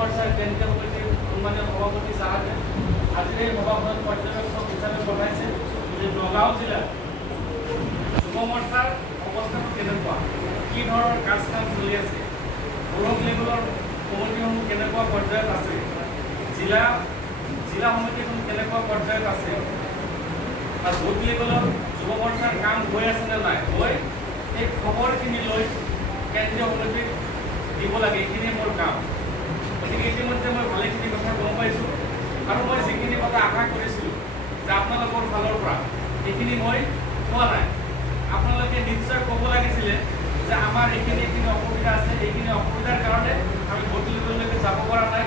মৰ্চাৰ কেন্দ্ৰীয় সমিতিৰ সন্মানীয় সভাপতি চাহাবে আজিৰ এই সভাখনত পৰ্যবেক্ষক হিচাপে বনাইছে যে নগাঁও জিলাৰ যুৱ মৰ্চাৰ অৱস্থাটো কেনেকুৱা, কি ধৰণৰ কাজ কাম চলি আছে, ব্লক লেভেলৰ কমিটিসমূহ কেনেকুৱা পৰ্যায়ত আছে, জিলা সমিতিসমূহ কেনেকুৱা পৰ্যায়ত আছে, বা বুথ লেভেলৰ যুৱ মৰ্চাৰ কাম হৈ আছে নে নাই, হৈ এই খবৰখিনি লৈ কেন্দ্ৰীয় সমিতিক দিব লাগে। এইখিনিয়ে মোৰ কাম। গতিকে ইতিমধ্যে মই ভালেখিনি কথা গম পাইছোঁ আৰু মই যিখিনি কথা আশা কৰিছিলোঁ যে আপোনালোকৰ ফালৰ পৰা এইখিনি মই পোৱা নাই। আপোনালোকে নিশ্চয় ক'ব লাগিছিলে যে আমাৰ এইখিনি অসুবিধা আছে, এইখিনি অসুবিধাৰ কাৰণে আমি ভোট লেভেললৈকে যাব পৰা নাই।